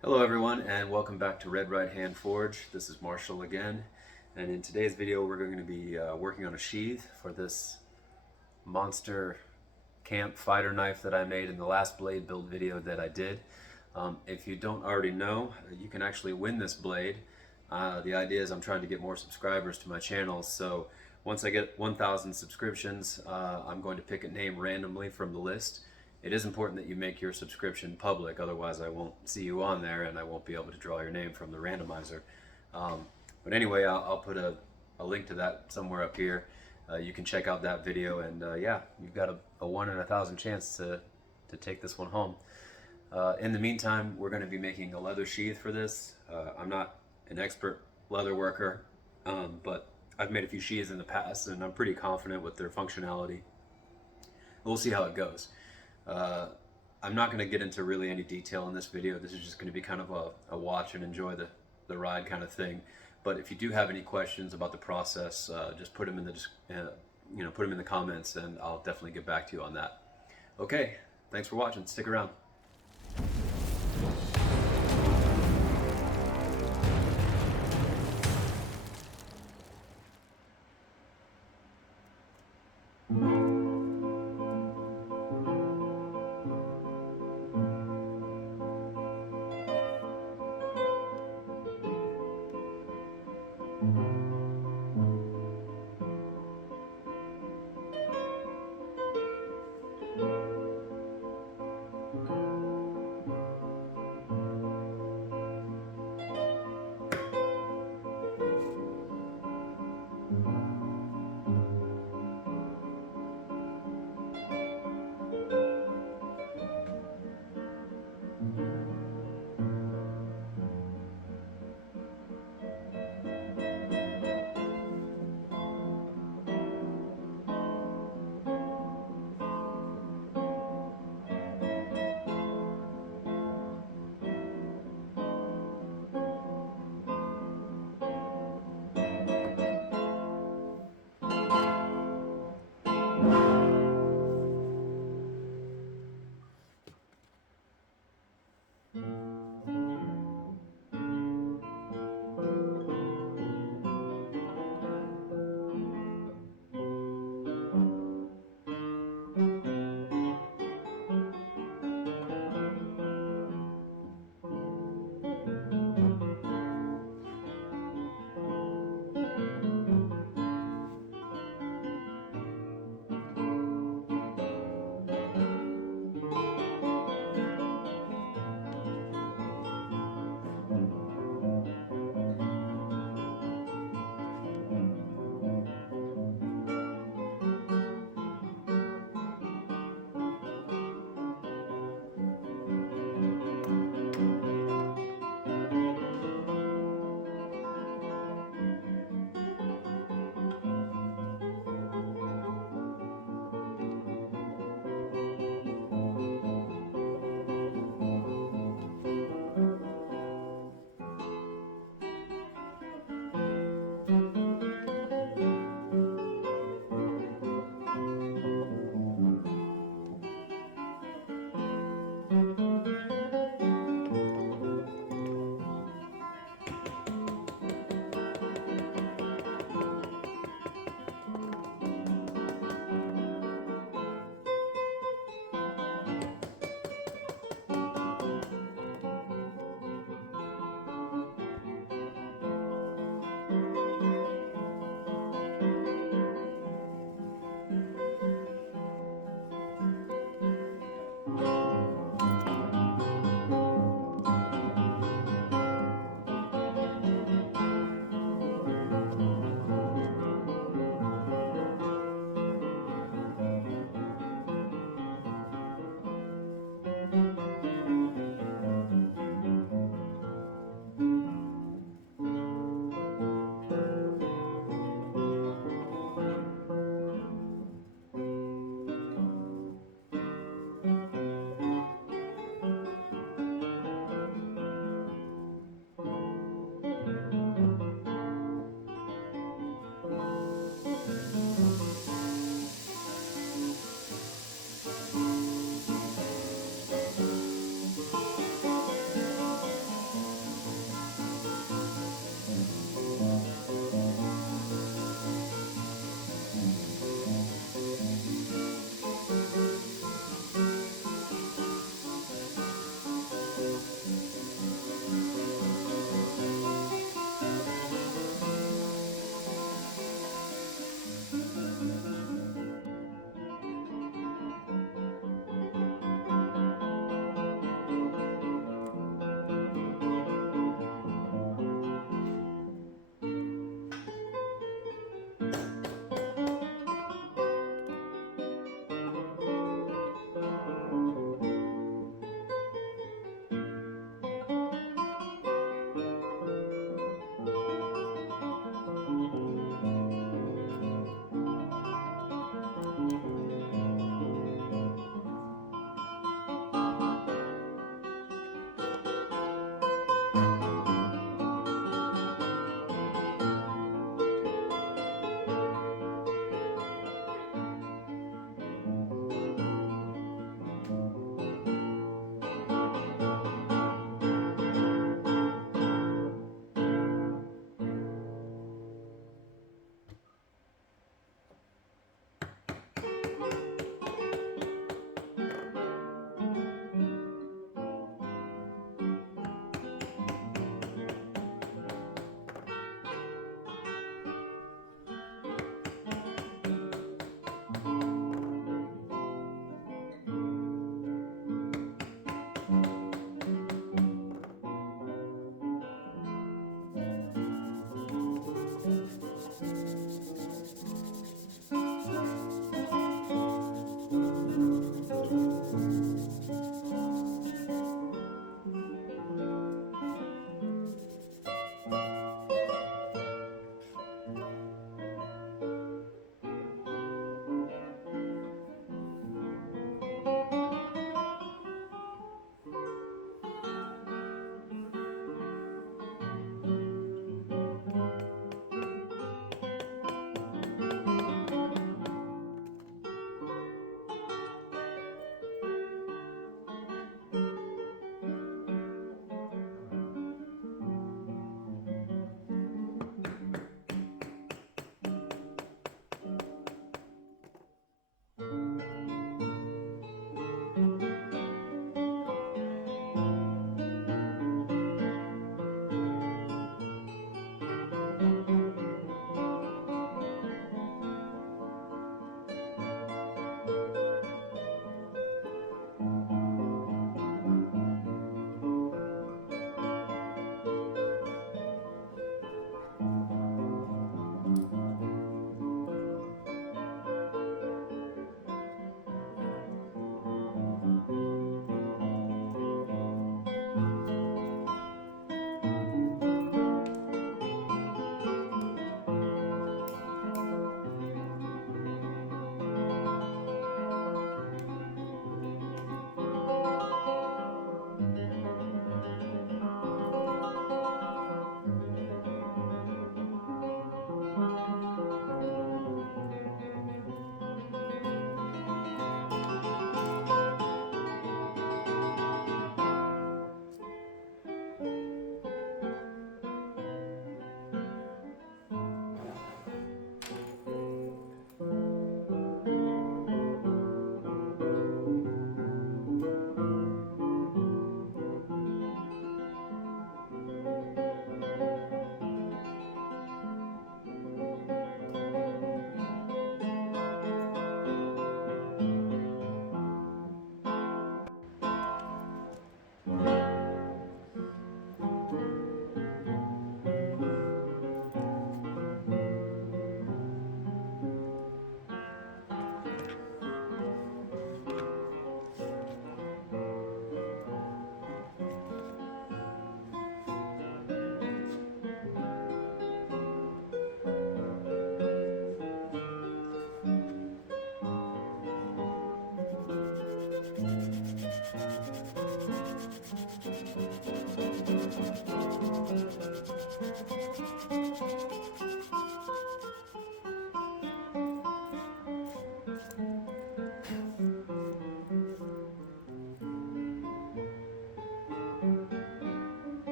Hello everyone and welcome back to Red Right Hand Forge. This is Marshall again, and in today's video we're going to be working on a sheath for this monster camp fighter knife that I made in the last blade build video that I did. If you don't already know, you can actually win this blade. The idea is I'm trying to get more subscribers to my channel, so once I get 1,000 subscriptions, I'm going to pick a name randomly from the list. It is important that you make your subscription public, otherwise I won't see you on there and I won't be able to draw your name from the randomizer. But anyway, I'll put a link to that somewhere up here. You can check out that video, and yeah, you've got a 1 in 1,000 chance to take this one home. In the meantime, we're going to be making a leather sheath for this. I'm not an expert leather worker, but I've made a few sheaths in the past and I'm pretty confident with their functionality. We'll see how it goes. I'm not going to get into really any detail in this video. This is just going to be kind of a watch and enjoy the ride kind of thing. But if you do have any questions about the process, just put them in the comments, and I'll definitely get back to you on that. Okay, thanks for watching. Stick around.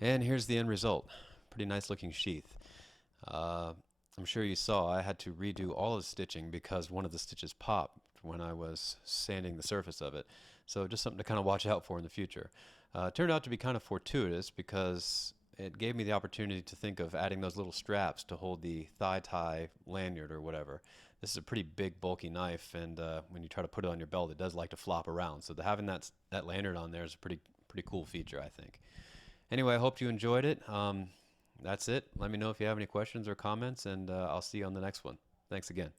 And here's the end result. Pretty nice looking sheath. Uh, I'm sure you saw I had to redo all of the stitching because one of the stitches popped when I was sanding the surface of it. So just something to kind of watch out for in the future. It turned out to be kind of fortuitous because it gave me the opportunity to think of adding those little straps to hold the thigh tie lanyard or whatever. This is a pretty big, bulky knife, and when you try to put it on your belt, it does like to flop around. So having that lanyard on there is a pretty cool feature, I think. Anyway, I hope you enjoyed it. That's it. Let me know if you have any questions or comments, and I'll see you on the next one. Thanks again.